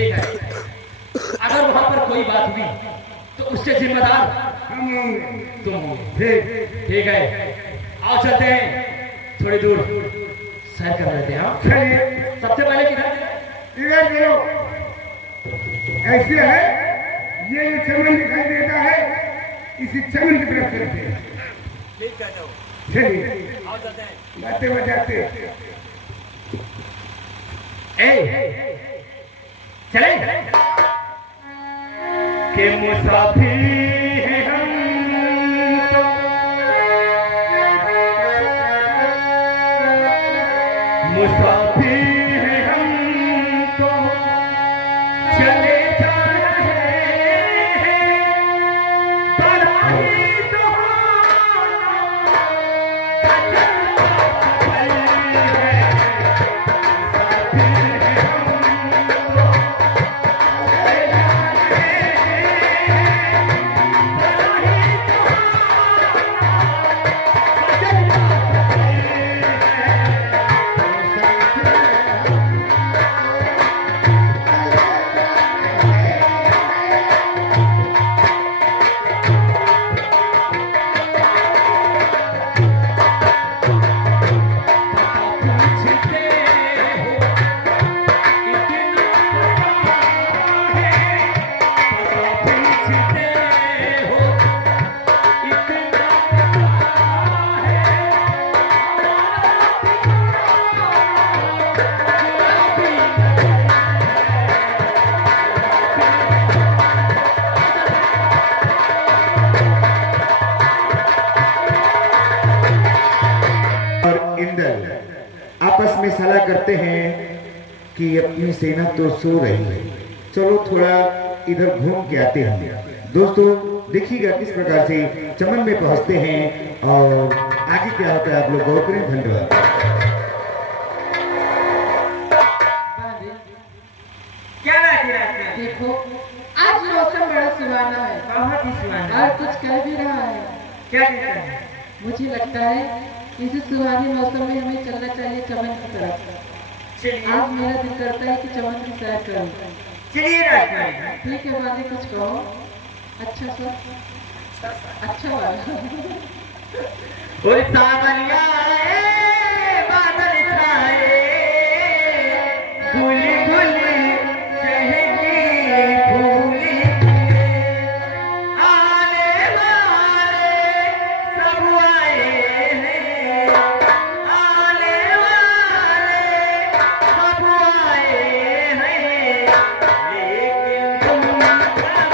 ठीक है, अगर वहां पर कोई बात हुई तो उसके जिम्मेदार हम होंगे। तुम होंगे। ठीक है, आओ चलते हैं थोड़ी दूर सैर कर लेते हैं। हाँ? चलिए सबसे पहले किधर? इधर चलो। ऐसे है, ये जो चमन दिखाई देता है इसी चमन की तरफ चलते हैं। ठीक है, जाओ। चलिए आओ चलते हैं। बातें बजाते चले के मुसाफिर हैं हम तो, मुसाफिर हैं हम तो चले जा रहे हैं, बड़ा ही सुहाना सफर है। आपस में सलाह करते हैं कि अपनी सेना तो सो रही है, चलो थोड़ा इधर घूम के आते हैं। दोस्तों देखिएगा किस प्रकार से चमन में पहुंचते हैं और आगे क्या होता है आप लोग गौर करें। धन्यवाद। क्या बात है? देखो आज मौसम बड़ा सुहाना है, बहुत ही सुहाना। और कुछ कह भी रहा है। क्या कहता है? मुझे लगता है इस सुहाने मौसम में हमें चलना चाहिए चमन की तरफ। चलिए आज मेरा दिल करता है कि चमन की सैर करूं। चलिए राजकुमारी। ठीक है बांधे, कुछ कहो। अच्छा सर, अच्छा वाला। ओए सावरिया ए बादल छाए, भूली भूली चहकी भूली, आने वाले सब आए हैं, आने वाले सब आए हैं, लेकिन तुम कब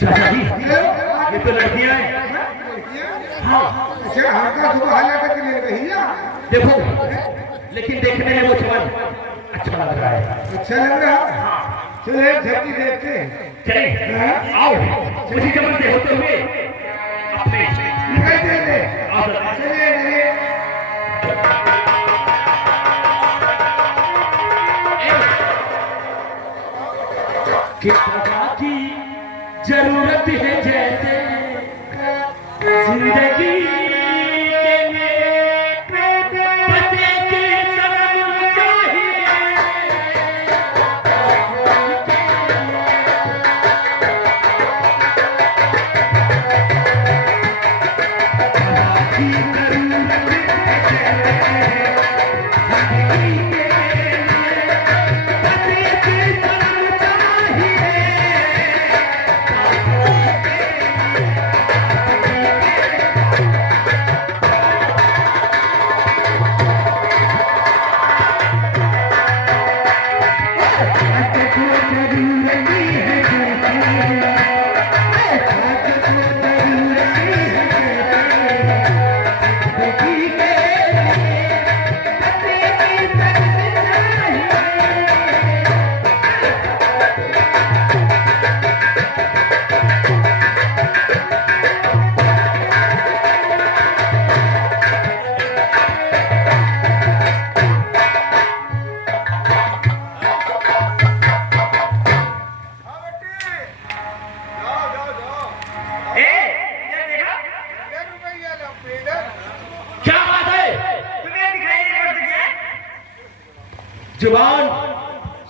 चाचा जी ये तो लड़कियां हैं। हाँ अच्छा हल्का सुबह हल्ला करके ले गई है। देखो, लेकिन देखने में वो चमन अच्छा लग रहा है। अच्छा लग रहा है। चलो एक झपकी देखते हैं। चलिए आओ, उसी चमन से होते हुए अपने दिखाई दे दे। आओ। चलिए चलिए। किस प्रकार की जरूरत है जैसे जिंदगी के लिए पते की सनम चाहिए। की जरूरत है जैसे जिंदगी के लिए पते की सनम चाहिए। क्या बात है? तुम्हें दिखाई नहीं पड़ता क्या? जुबान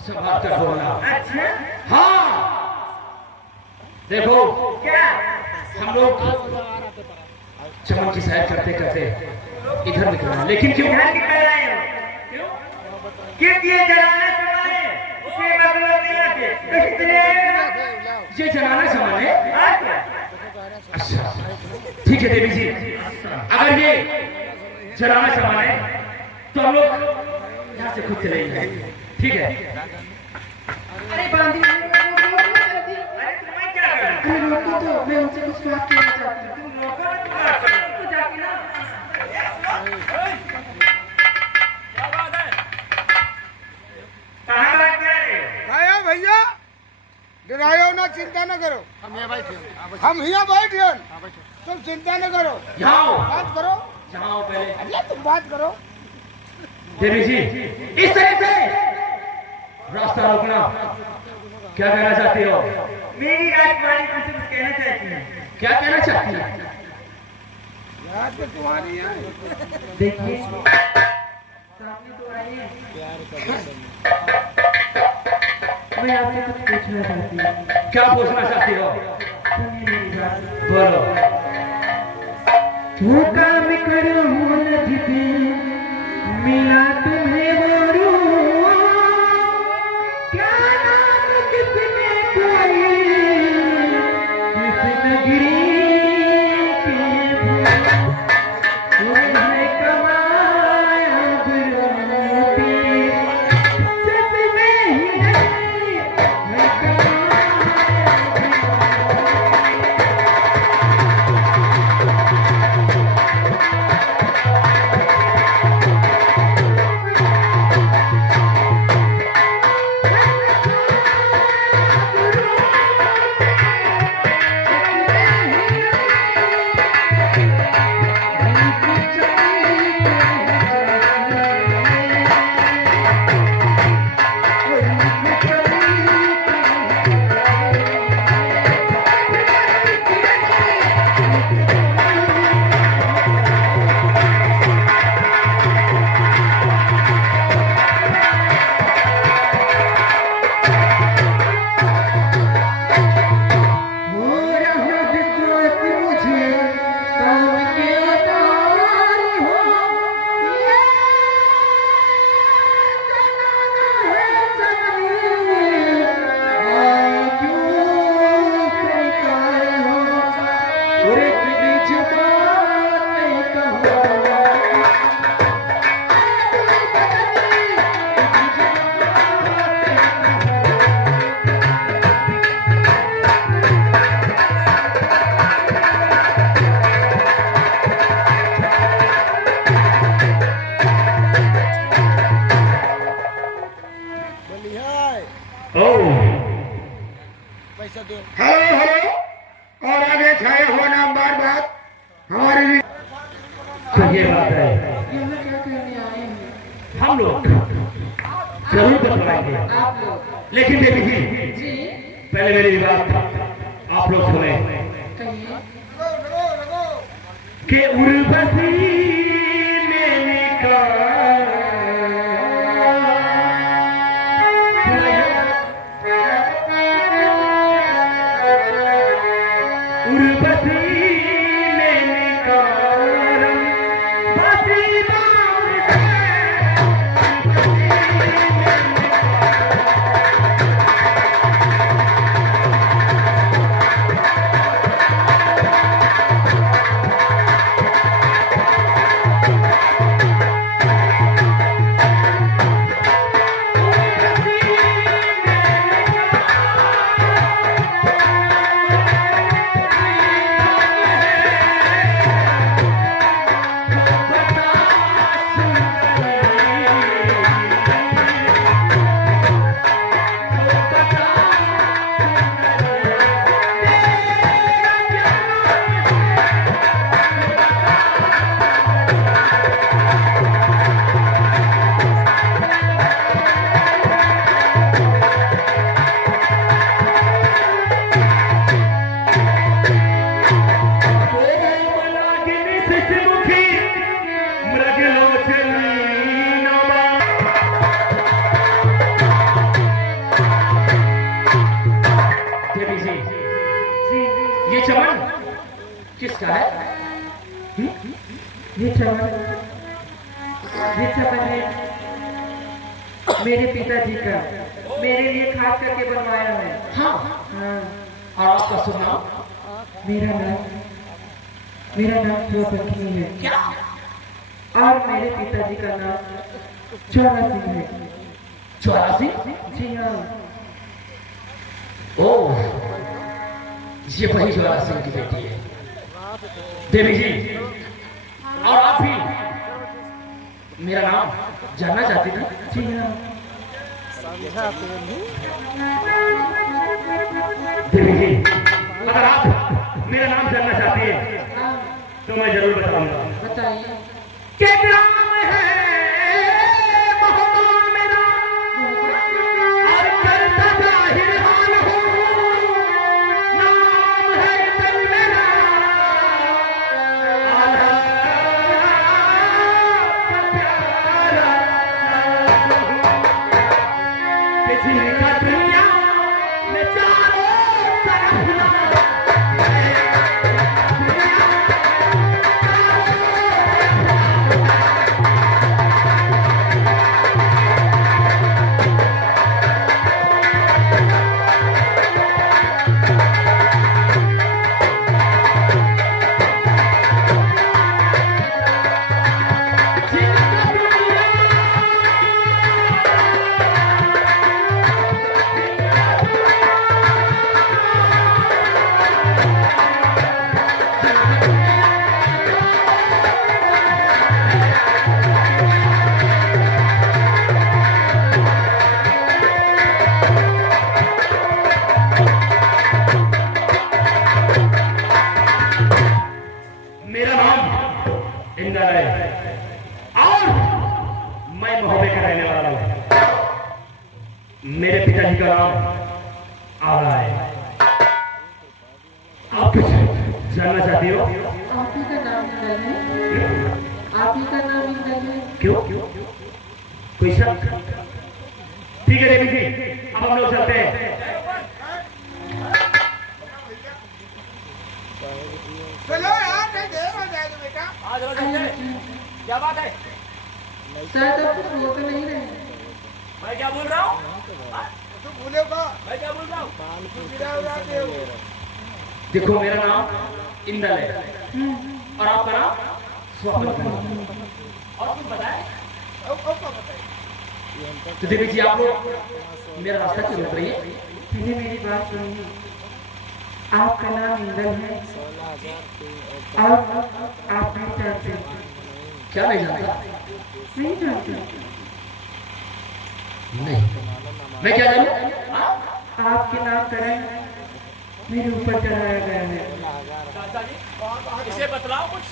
संभाल कर बोलना। अच्छा हाँ देखो, क्या? हम लोग चमन की सैर करते करते इधर निकल रहे हैं, लेकिन क्यों? यहाँ निकल आए हो? क्यों? क्यों ये जलाना तुम्हारे? उसे मतलब नहीं आते। तो कितने आए हो? ये जनाना सामान है। हाँ क्या? अच्छा ठीक है देवी जी, अगर ये जलाना सामान है तो हम लोग यहाँ से खुद चले जाएंगे, ठीक है? अरे बांधी जल्दी। अरे तुम्हें क्या करना? अरे रोको तो, मैं उनसे कुछ बात करना चाहती हूँ। तुम लोगों को तो बात करो। तो जाके ना। कहाँ बात कर रहे हो? आया भैया डरायो ना, चिंता न करो। हम यहाँ बैठे तुम चिंता न करो, यहाँ आओ, बात करो। यहाँ आओ पहले। अरे तुम बात करो। देवी जी इस तरह से रास्ता रोकना, क्या कहना चाहती हो? मेरी राजकुमारी तुमसे कुछ कहना चाहती है। क्या कहना चाहती है? याद तो तुम्हारी है। देखिए सामने तो आई है। मैं आपसे कुछ पूछना चाहती हूँ। क्या पूछना चाहती हो? सुनिए मेरी बात। बोलो। वो काम करो नदी मिला तुम्हें वो रूह, क्या नाम किसने कोई किस नगरी के भूल, तुम्हें कमाया बुराती जब में ही नहीं मैं कमाया। हेलो हेलो और आगे छाया हुआ नाम बार बार हमारे लिए तो ये बात है, यहाँ क्या करने आए हैं हम लोग जरूर बतलाएंगे, आप लोग? लेकिन देवी जी जी पहले मेरी बात आप लोग सुने कहिए। कि उर्वशी ने निकाला उर्वशी ने निकाला बसी बात ये चमन किसका है? ये चमन है मेरे पिताजी का, मेरे लिए खास करके बनवाया है। हाँ, हाँ, और आपका शुभ नाम? मेरा नाम शिवपत्नी है। क्या? और मेरे पिताजी का नाम ज्वाला सिंह है। ज्वाला सिंह? जी हाँ। ओह, ये वही ज्वाला सिंह की बेटी है। देवी जी, और आप भी मेरा नाम जानना चाहती थी? जी हाँ। देवी जी, अगर आप मेरा नाम जानना चाहती है तो मैं जरूर बताऊंगा। बताइए। क्या नाम है मोहम्मद मेरा, और करता जाहिर हाल हूँ, नाम है दिल मेरा, आला प्यारा कि जिनका दुनिया में चारों तरफ ना मेरा नाम इंदर है और मैं महोबे का रहने वाला हूँ। मेरे पिताजी का नाम आला है। आप कुछ जानना चाहती हो? आप ही का नाम इंदल है। आप ही का नाम इंदल है। क्यों? कोई शक? ठीक है देवी जी, अब हम लोग चलते हैं। चलो यार नहीं देर हो जाएगी बेटा। क्या बात है? शायद आप कुछ बोल तो नहीं रहे। मैं क्या बोल रहा हूँ? तू भूलेगा मैं क्या बोल रहा हूँ? गिरा उड़ाते हो। देखो मेरा नाम इंदल है और आपका नाम स्वप्न और कुछ बताए? तो देवी जी, आप लोग मेरा रास्ता क्यों रोक रही है? पहले मेरी बात सुनिए। आपका नाम इंदल है और आप नहीं जानते। क्या नहीं जानता? नहीं जानते। नहीं, मैं क्या जानूं? आपके नाम करण मेरे ऊपर चढ़ाया गया है। इसे बतलाओ कुछ।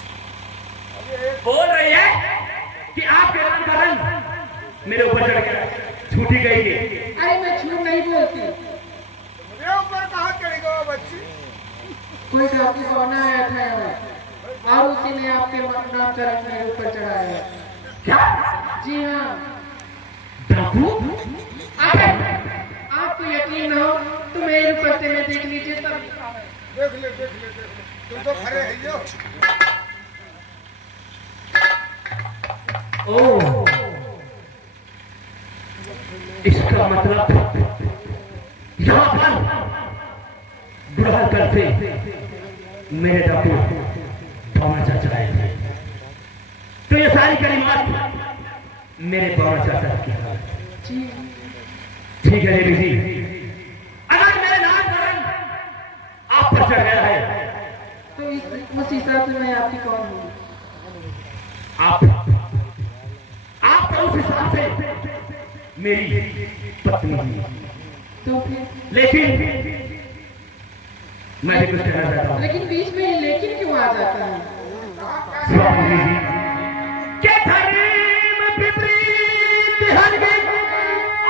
बोल रही है कि आपके नाम का रंग मेरे ऊपर चढ़ गया, छूटी गई है। अरे मैं झूठ नहीं बोलती। मेरे ऊपर कहाँ चढ़ेगा वो बच्ची? कोई डाकू सोना आया था यहाँ और उसी ने आपके नाम का रंग मेरे ऊपर चढ़ाया है। क्या? जी हाँ। डाकू? आपको यकीन न हो तो मेरे ऊपर से मैं देख लीजिए सब। देख ले तुम तो खड़े है यो। ओह, इसका मतलब यहाँ पर बुरा करते मेरे डाकू पवन चाचा आए थे। तो ये सारी कलिमात मेरे पवन चाचा की है। जी ठीक है देवी जी, अगर मेरे नाम का रंग आप पर चढ़ गया है तो उस हिसाब से मैं आपकी कौन हूँ? आप तो उस हिसाब से मेरी पत्नी हैं। तो फिर लेकिन मैं भी कुछ कहना चाहता हूँ। लेकिन बीच में ये लेकिन क्यों आ जाता है? स्वामी जी के धर्म विपरीत हरगिज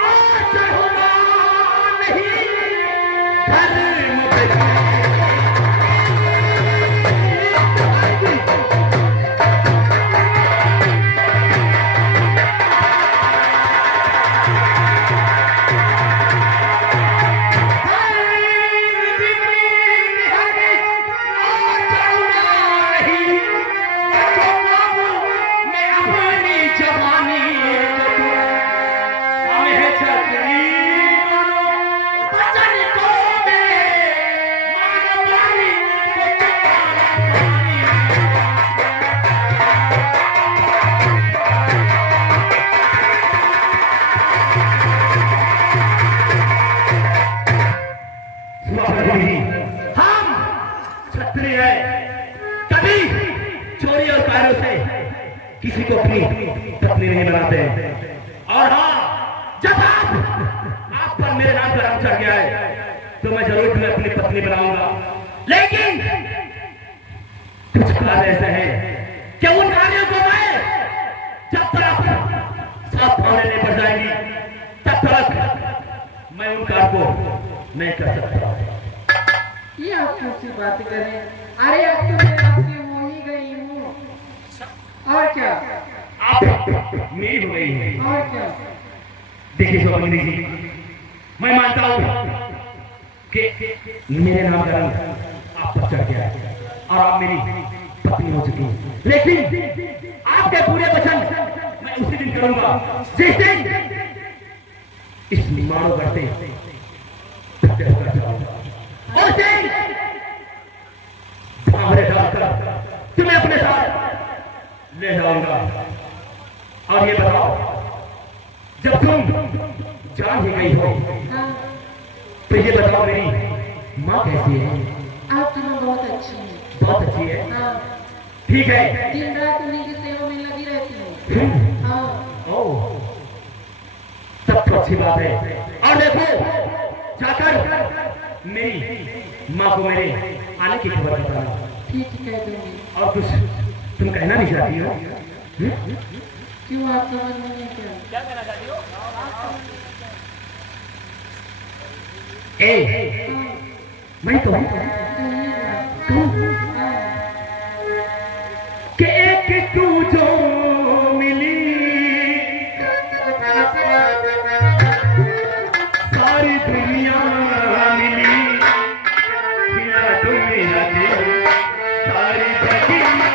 आचरणा नहीं, धर्म हम क्षत्रिय है, कभी चोरी और कार्यों से किसी को अपनी पत्नी नहीं बनाते। और हाँ, जब आप पर मेरे नाम का रंग चढ़ गया है तो मैं जरूर तुम्हें अपनी पत्नी बनाऊंगा। लेकिन कुछ कार्य ऐसे हैं कि उन कार्यों को मैं जब तक साफ पाने नहीं पड़ जाएगी तब तक मैं उन कार्य को नहीं कर सकता। ये आप कैसी बात करें? अरे अब तो मैं आपकी हो ही गई हूँ। और क्या? आप मेरी हो गई है। और क्या? देखिए स्वामी जी, मैं मानता हूँ कि मेरे नाम का रंग आप पर चढ़ गया है और आप मेरी पत्नी हो चुकी हैं। लेकिन आपके पूरे वचन मैं उसी दिन करूंगा जिस दिन इस मानव करते उस दिन भावरे डालकर तुम्हें अपने साथ ले जाऊंगा। और ये बताओ, जब तुम जान ही गई हो हाँ, तो ये बताओ मेरी माँ कैसी है? आपकी माँ बहुत अच्छी है। बहुत अच्छी है। हाँ, ठीक है। दिन रात उन्हीं की सेवा में लगी रहती है। हाँ, ओह, तब तो अच्छी बात है। और देखो, जाकर मेरी माँ को मेरे आने की खबर बताना। ठीक है कह दूंगी। और कुछ तुम कहना नहीं चाहती हो? क्यों आप समझ नहीं है क्या? ए, मैं तो हूँ कि एक तू जो मिली सारी दुनिया मिली, मेरा तुम मेरा दिल सारी दुनिया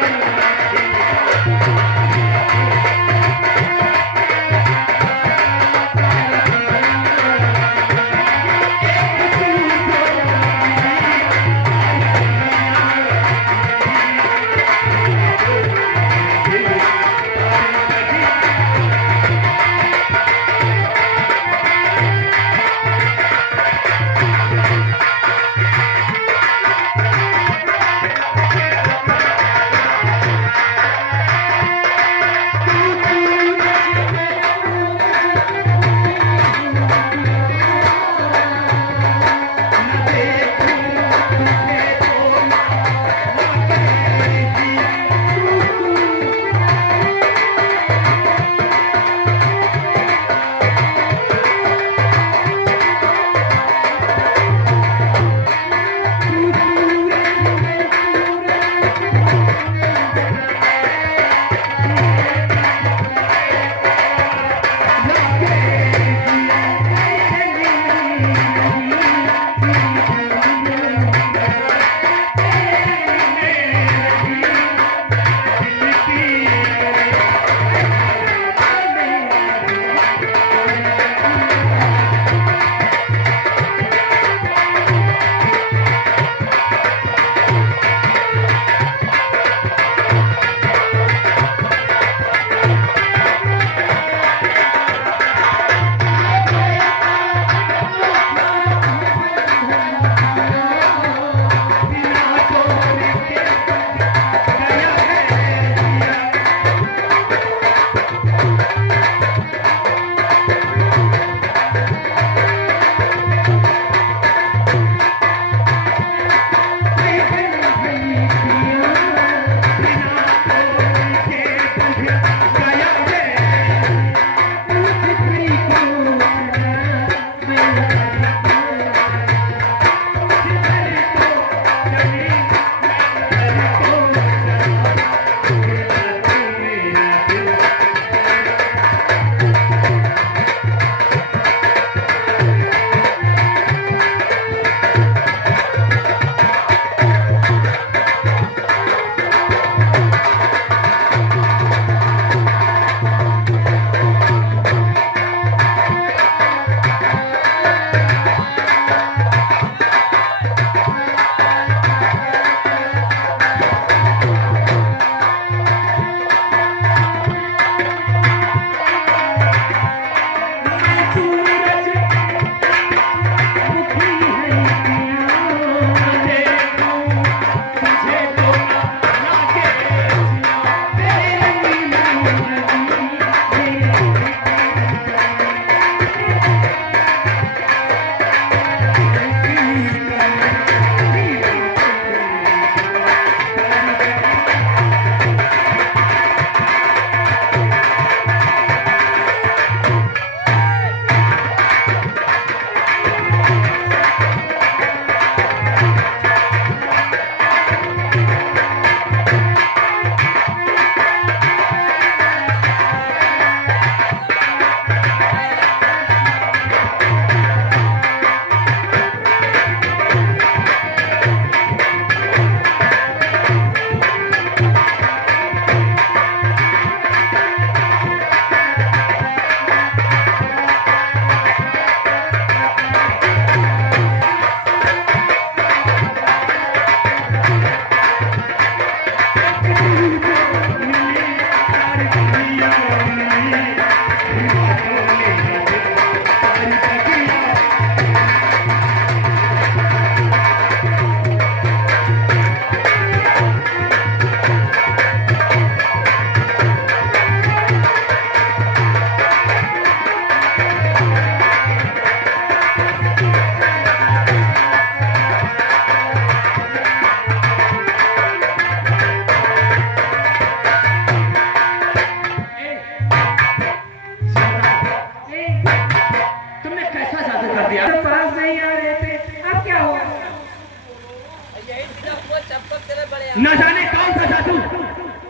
न जाने कौन सा जादू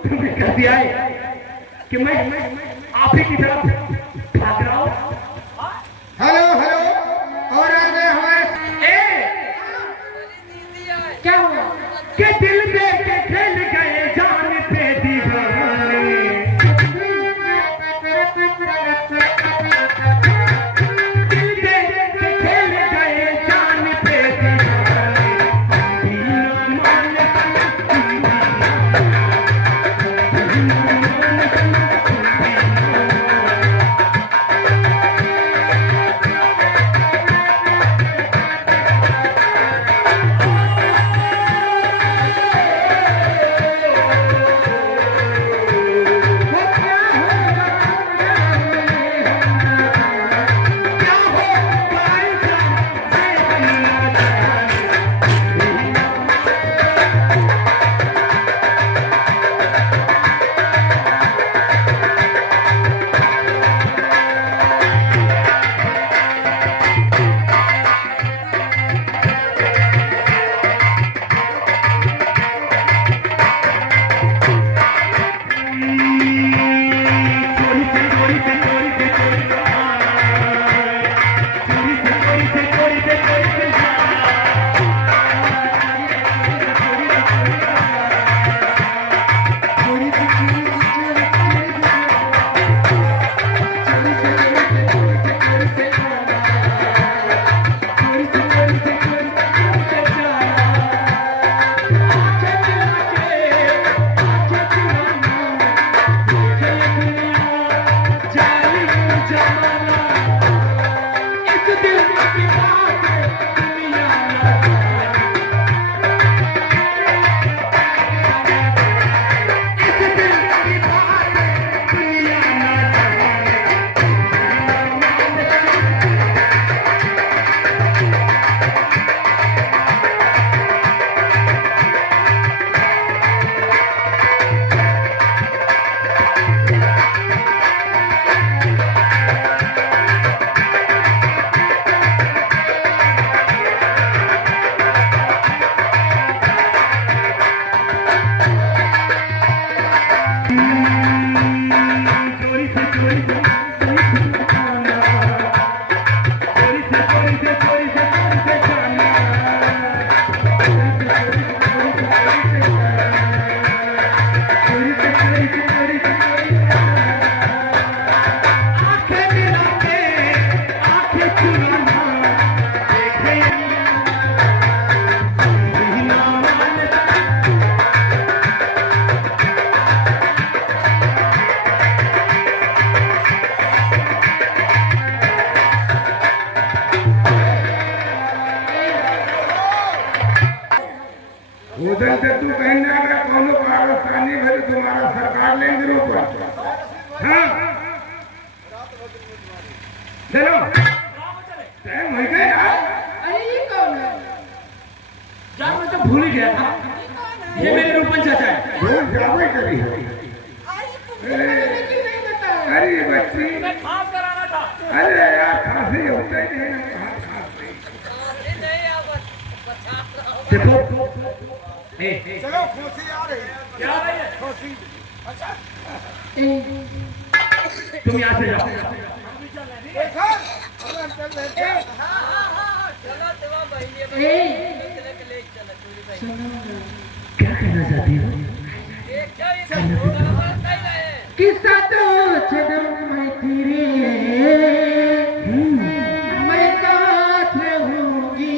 तुम्हें कर दिया है कि मैं आप ही की तरफ भाग रहा हूं। हेलो हेलो और आगे हमारे क्या हुआ? के दिल में के खेल गए जान पे दीवाने, दिल में के खेल गए जान पे दीवाने, उधर से तू कहने अगर कौन पाकिस्तानी भाई तुम्हारा सरकार लेंगे ऊपर। हाँ चलो टाइम हो गया यार। अरे ये कौन है? यार मैं तो भूल ही गया था, ये मेरे रूपन चाचा है। भूल जावे करी हो। नहीं बताया। अरे बच्ची अरे यार खांसी होता ही नहीं ना। देखो चलो खोसी आ रही है। क्या आ रही है? खोसी तुम यहाँ से जाओ। देखा हम चल रहे थे। क्या कहना चाहती हो? किस्सा तो जन्म में तेरे मैं साथ रहूंगी।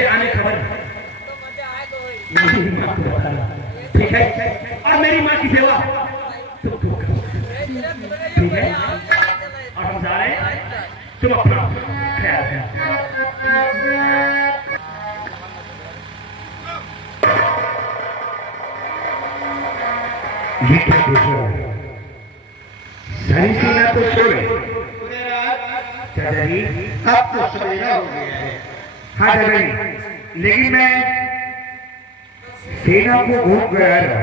मेरे आने खबर मेरी माँ को बताना, ठीक है? और मेरी माँ की सेवा तुम करो, ठीक है? और हम सारे तुम अपना ख्याल रखो। ये क्या देखो, सारी सेना तो सोए। चाचा जी अब तो सवेरा हो गया है। हाँ चाचा जी, लेकिन मैं सेना को घूम गया था।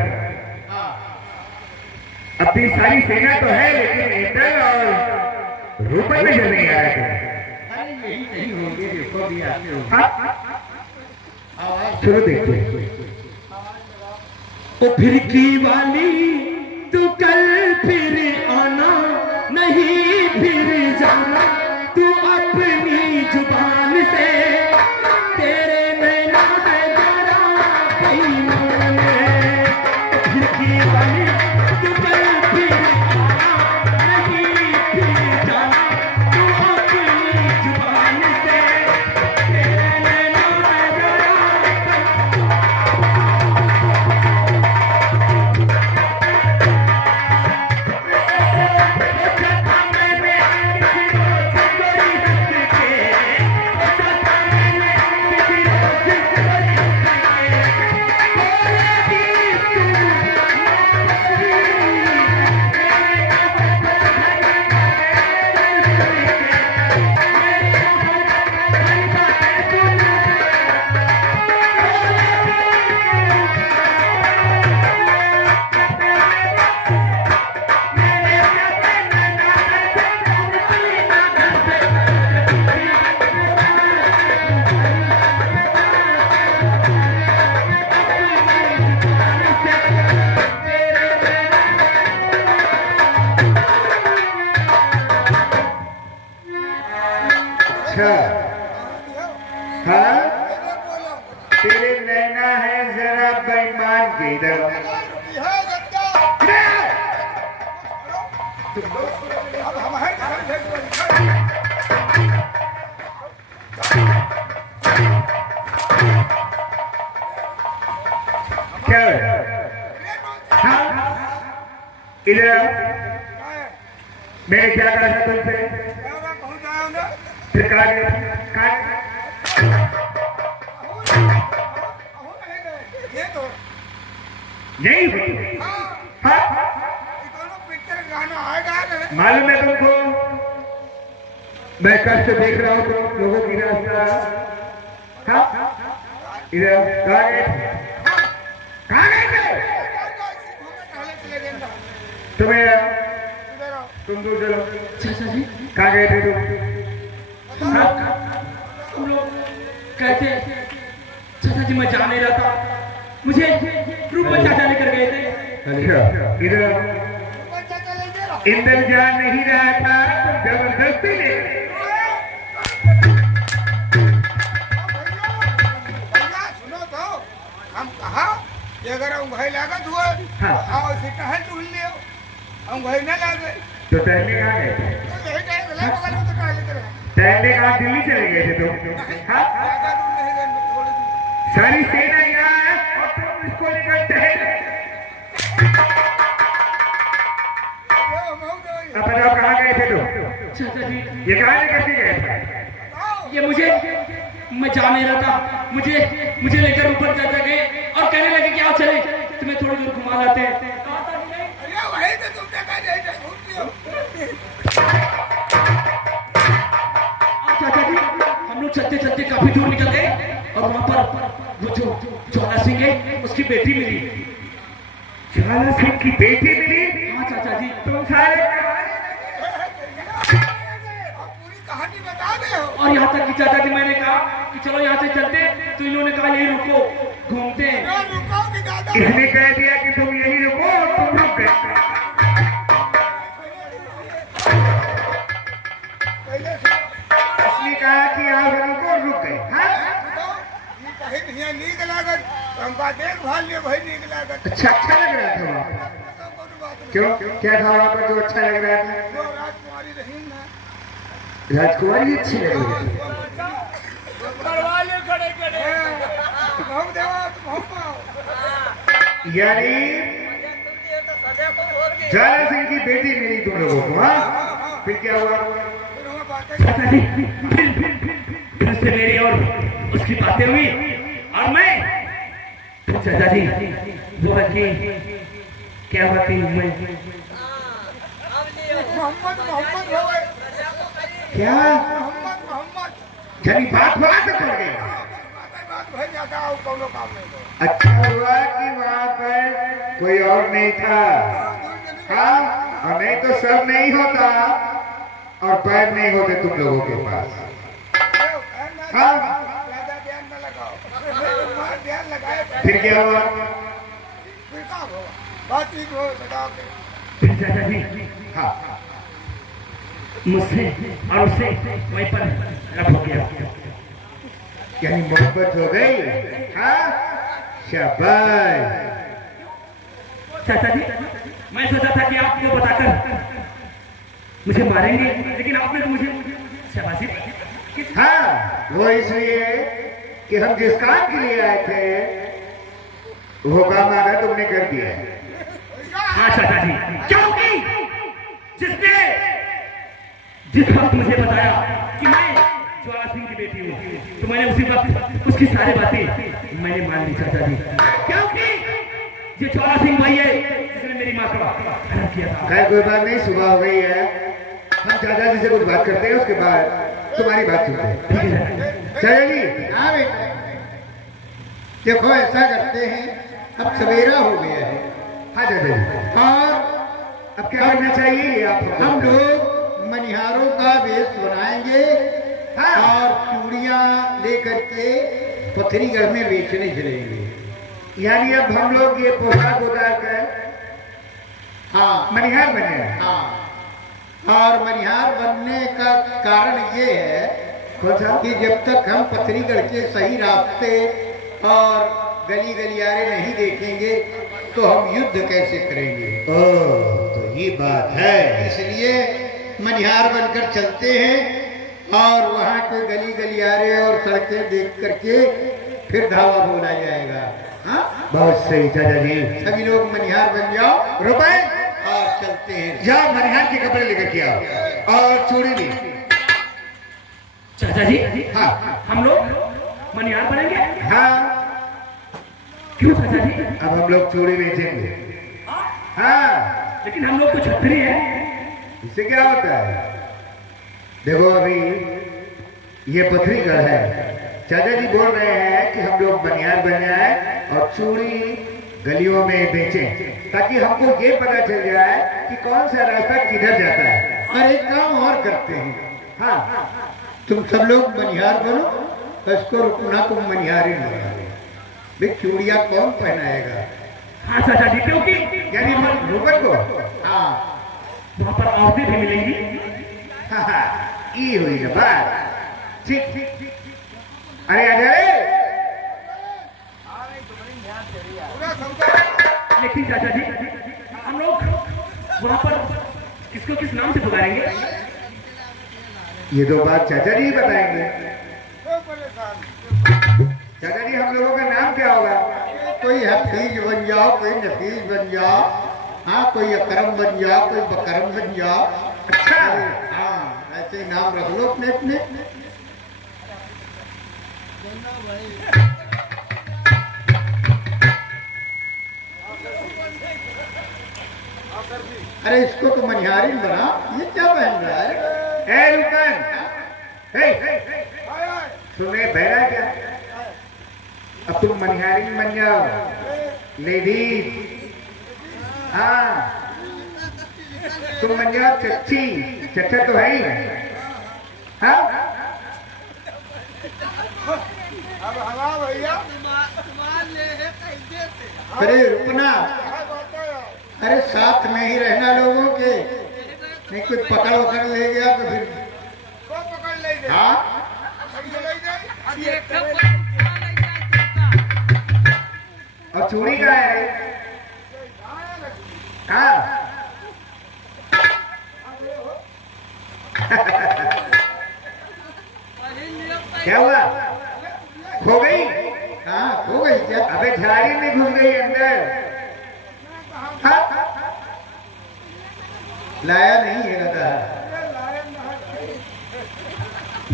अपनी सारी सेना तो है, लेकिन इंद्र और रूपन में जल नहीं आया था। अरे यही नहीं होंगे, देखो भी आते हो। हाँ? चलो देखते हैं। ओ फिर की वाली तू कल फिर आना, नहीं फिर जाना तू अपनी जुबान से, तेरे नैना है जरा बेईमान है। फिर की वाली तू कल फिर आना, नहीं फिर जाना तू अपनी जुबान से, तेरे नैना है जरा अच्छा, हाँ, तेरे नैना है जरा बेईमान के इधर। अब हम हैं क्या है? हाँ, इधर आओ। मैंने क्या कहा था तुमसे? पहुंच आया हूं ना। फिर कहा गया, कहा ये तो यही हो। हाँ, ये दोनों पिक्चर गाना आएगा ना। मालूम है तुमको, मैं कष्ट देख रहा हूँ तुम लोगों की रास्ता। हाँ, इधर कहाँ गए? कहाँ गए थे? तुम्हें तुम दूर चलो। चाचा जी कहाँ गए थे तुम? हाँ? हम लोग कहते चाचा जी मैं जा नहीं रहा था, मुझे रूपन चाचा लेकर गए थे। अच्छा, इधर इंद्र जा नहीं रहा था, तुम जबरदस्ती ले गए। भैया सुनो तो, हम कहा कि अगर हम भाई लागत हुआ हाँ। आओ सीटा है ढूंढ लियो, हम भाई न लागे तो टहलने कहाँ गए थे? तो यही टाइम गला बगल में तो टहले थे। टहलने कहाँ? दिल्ली चले गए थे तुम? हाँ? ज्यादा दूर नहीं गए, थोड़ी दूर। सारी सेना यहाँ है और तुम इसको लेकर टहल। अब बताओ कहाँ गए थे तुम? चाचा जी ये कहाँ लेकर के गए थे? ये मैं जा नहीं रहा था, मुझे लेकर ऊपर चाचा गए और कहने लगे कि आओ चले तुम्हें थोड़ी दूर घुमा लाते हैं। अरे वही तो तुम देखा नहीं था, घूम लियो। चाचा जी हम लोग चलते चलते काफी दूर निकल गए और वहाँ पर वो जो ज्वाला सिंह है उसकी बेटी मिली। ज्वाला सिंह की बेटी मिली? हाँ चाचा जी। तुम सारे पूरी कहानी बता दे हो। और यहाँ तक कि चाचा जी मैंने कहा कि चलो यहाँ से चलते, तो इन्होंने कहा यही रुको घूमते हैं। रुको कि दादा इसने कह दिया कि तुम यही रुको और तुम रुक गए। पहले सुनो, इसने कहा कि आप रुको और रुक गए। हाँ? बताओ, ये कहीं नहीं नीक लागत तो हम बात देखभाल लियो भाई नीक लागत। अच्छा लग रहा था वहाँ? क्यों? क्या था वहाँ पर जो अच्छा लग रहा था? जो राजकुमारी रही ना, राजकुमारी अच्छी लग रही थी। दरवाजे खड़े खड़े यानी ज्वाला सिंह की बेटी मिली तुम लोगों को, हाँ? फिर क्या हुआ? फिर हुआ बातें। चाचा जी फिर से मेरी और उसकी बातें हुई और मैं चाचा जी वो है कि क्या हुआ कि मैं मोहम्मद मोहम्मद हो गए। क्या मोहम्मद यानी बात वहां तक पड़ गई? बात भाई जाता हूँ कौनो काम नहीं तो। अच्छा हुआ कि वहां पर कोई और नहीं था, हाँ? और नहीं तो सब नहीं होता और पैर नहीं होते तुम लोगों के पास, हाँ? ज्यादा ध्यान न लगाओ। ध्यान लगाए फिर क्या हुआ? फिर काम होगा। बातचीत हो बताओ के। फिर चाचा जी हाँ मुझसे और उससे वहीं पर रब हो गया। यानी मोहब्बत हो गई, हाँ? शाबाश। चाचा जी मैं सोचा था कि आपको बताकर मुझे मारेंगे, लेकिन आपने तो मुझे शाबाशी दी। हाँ वो इसलिए कि हम जिस काम के लिए आए थे वो काम आना तुमने कर दिया है। हाँ चाचा जी, क्योंकि जिसने जिस वक्त मुझे बताया कि मैं ज्वाला सिंह की बेटी हूँ, तो मैंने उसी वक्त उसकी सारी बातें मैंने मान ली चाचा जी, क्योंकि ये ज्वाला सिंह वही है जिसने मेरी माँ का हत्या किया था। खैर कोई बात नहीं, सुबह हो गई है, हम चाचा जी से कुछ बात करते हैं, उसके बाद तुम्हारी बात सुनते हैं। ठीक है चाचा जी, हाँ बेटा, देखो ऐसा करते हैं, अब सवेरा हो गया है हाँ चाचा जी, और अब क्या करना चाहिए आप हम लोग मनिहारों का वेश बनाएंगे हाँ। और चूड़ियां लेकर के पथरीगढ़ में बेचने चलेंगे। यानी अब हम लोग ये पोशाक उतार कर हाँ मनिहार बने। हाँ, और मनिहार बनने का कारण ये है कौन सा? कि जब तक हम पथरीगढ़ के सही रास्ते और गली गलियारे नहीं देखेंगे तो हम युद्ध कैसे करेंगे। ओह तो ये बात है। इसलिए मनिहार बनकर चलते हैं और वहाँ के गली गलियारे और सड़कें देख करके फिर धावा बोला जाएगा। हाँ, बहुत सही चाचा जी। सभी लोग मनिहार बन जाओ रुपए और चलते हैं। जाओ मनिहार के कपड़े लेकर के आओ और चूड़ी भी। चाचा जी हाँ हम लोग मनिहार बनेंगे? हाँ, क्यों चाचा जी? अब हम लोग चूड़ी बेचेंगे। हाँ, लेकिन हम लोग तो छतरी है। इससे क्या होता है? देखो अभी ये पथरीगढ़ है, चाचा जी बोल रहे हैं कि हम लोग बनियार बन जाए और चूड़ी गलियों में बेचें, ताकि हमको ये पता चल जाए कि कौन सा रास्ता किधर जाता है। और एक काम और करते हैं, हाँ तुम सब लोग मनिहार बनो, इसको रुकना तुम मनिहारी न बनो। भाई चूड़ियाँ कौन पहनाएगा। हाँ चाचा जी, क्योंकि यानी हम रुपए को हाँ, वहाँ पर औरतें भी मिलेंगी। हाँ हाँ ये हुई ना बात। ठीक ठीक ठीक। अरे अरे पूरा समझा। लेकिन चाचा जी हम लोग वहाँ पर किसको किस नाम से पुकारेंगे? ये तो बात चाचा जी बताएंगे। क्यों परेशान? चाचा जी हम लोगों का नाम क्या होगा? कोई हफीज बन जाओ, कोई नफीज बन जाओ, हाँ कोई अकरम बन जाओ, कोई बकरम बन जाओ। अच्छा हाँ, ऐसे नाम रख लो अपने अपने। अरे इसको तो मनिहारी बना, ये क्या पहन रहा है। ए रुकन, हे आए आए। तुम्हें बहरा क्या? अब तुम मनिहारी बन जाओ, लेडीज। हाँ तुम बन जाओ चच्ची, चचा तो है ही। हाँ अब हवा भैया। अरे रुकना, हाँ, बताओ। अरे साथ में ही रहना लोगों के, नहीं कोई पकड़ वकड़ ले गया तो फिर। को पकड़ ले जाए। हाँ, पकड़ ले जाए। अब ये और चूड़ी का है? हाँ क्या हुआ? खो गई? हाँ हो गई क्या। अबे झाड़ी में घुस गई अंदर। हाँ? लाया नहीं है गधा।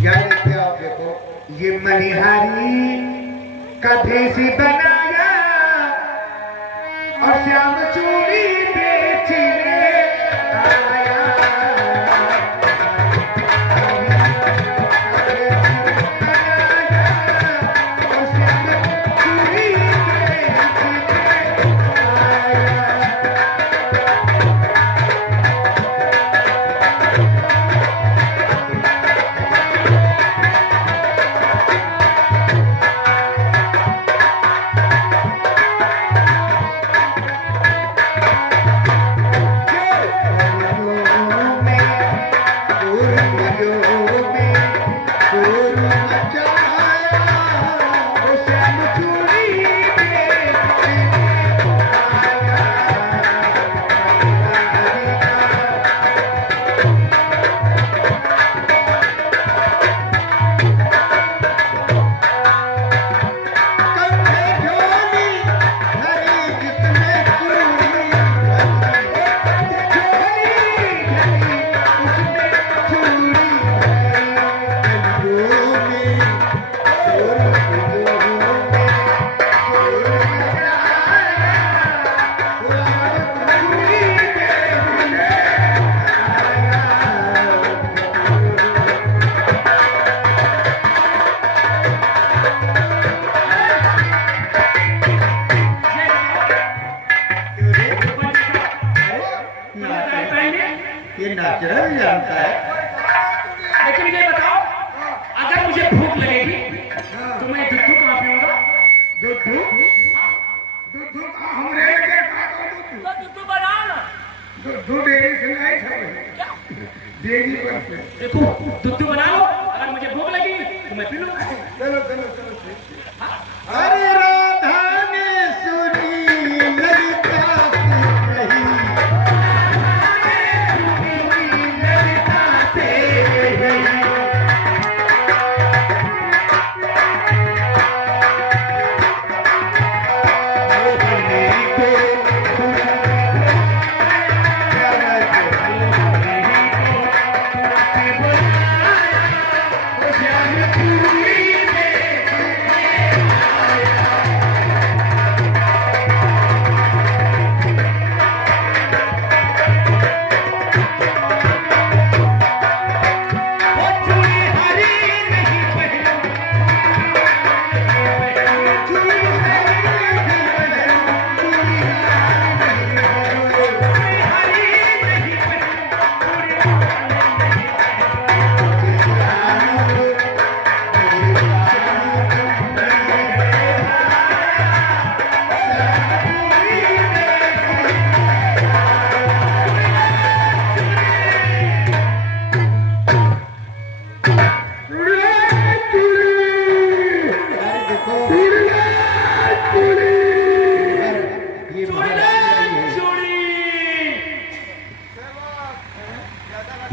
यार देखो, आप देखो, ये मनिहारी का भेसी बनाया और श्याम चूड़ी बेचने आया। और श्याम चूड़ी बेचने ये नाचना भी जानता है। लेकिन ये बताओ, अगर मुझे भूख लगेगी तो मैं दूध कहाँ पीऊंगा? दूध हमरे लगे तो दूध बनाओ ना। दूध डेरी से नहीं था, डेरी पर से। देखो, दूध बना लो, अगर मुझे भूख लगी तो मैं पी लूंगा। चलो चलो चलो ठीक है। अरे राधा ने सुनी ललिता से कही,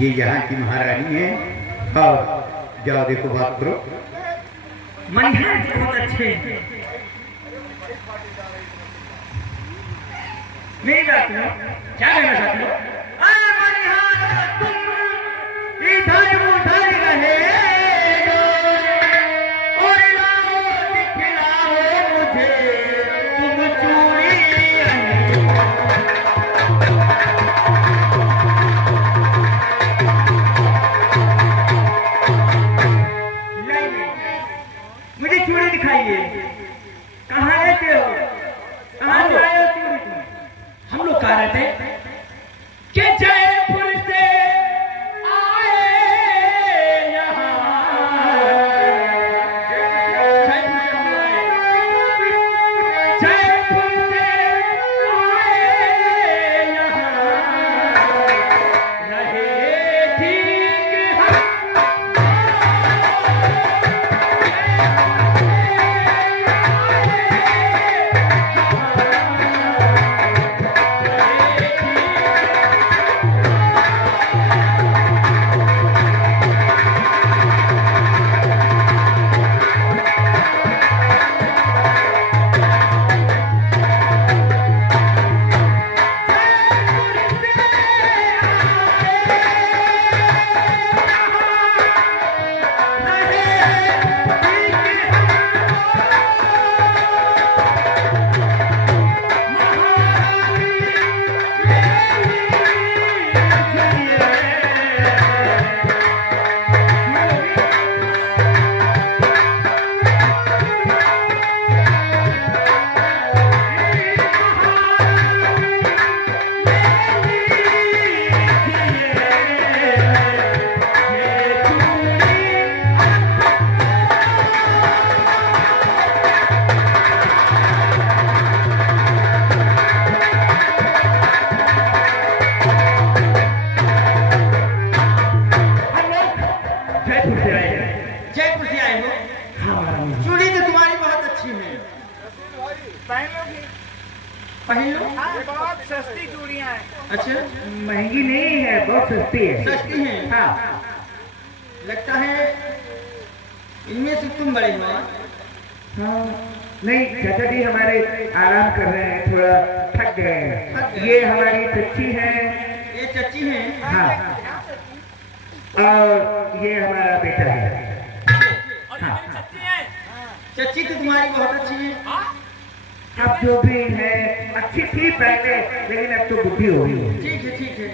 ये यहाँ की महारानी है। और जाओ देखो, बात करो। मनिहार जी बहुत अच्छे हैं। मेरी बात सुनो, क्या कहना चाहती हो? मनिहार, तुम इधर उधर रहे और लाओ दिखलाओ मुझे तुम चूड़ी। मुझे चूड़ी दिखाइए। कहाँ रहते हो? कहाँ से आए हो चूड़ी तुम? हम लोग कहाँ रहते हैं कि जयपुर से आए यहाँ। जयपुर से हम लोग आए। जयपुर से आए यहाँ। रहे ठीक हम। पहन लो। ये बहुत सस्ती चूड़ियां हैं। अच्छा, महंगी नहीं है, बहुत सस्ती है। सस्ती हैं। हाँ लगता है इनमें से तुम बड़े हो। हाँ, नहीं चाचा जी हमारे आराम कर रहे हैं, थोड़ा थक गए हैं। ये हमारी चच्ची है। ये चच्ची हैं। हाँ, और ये हमारा बेटा है। हाँ, चच्ची तो तुम्हारी बहुत अच्छी है। अब जो भी है अच्छी थी पहले, लेकिन अब तो बुद्धि हो गई है। ठीक है ठीक है।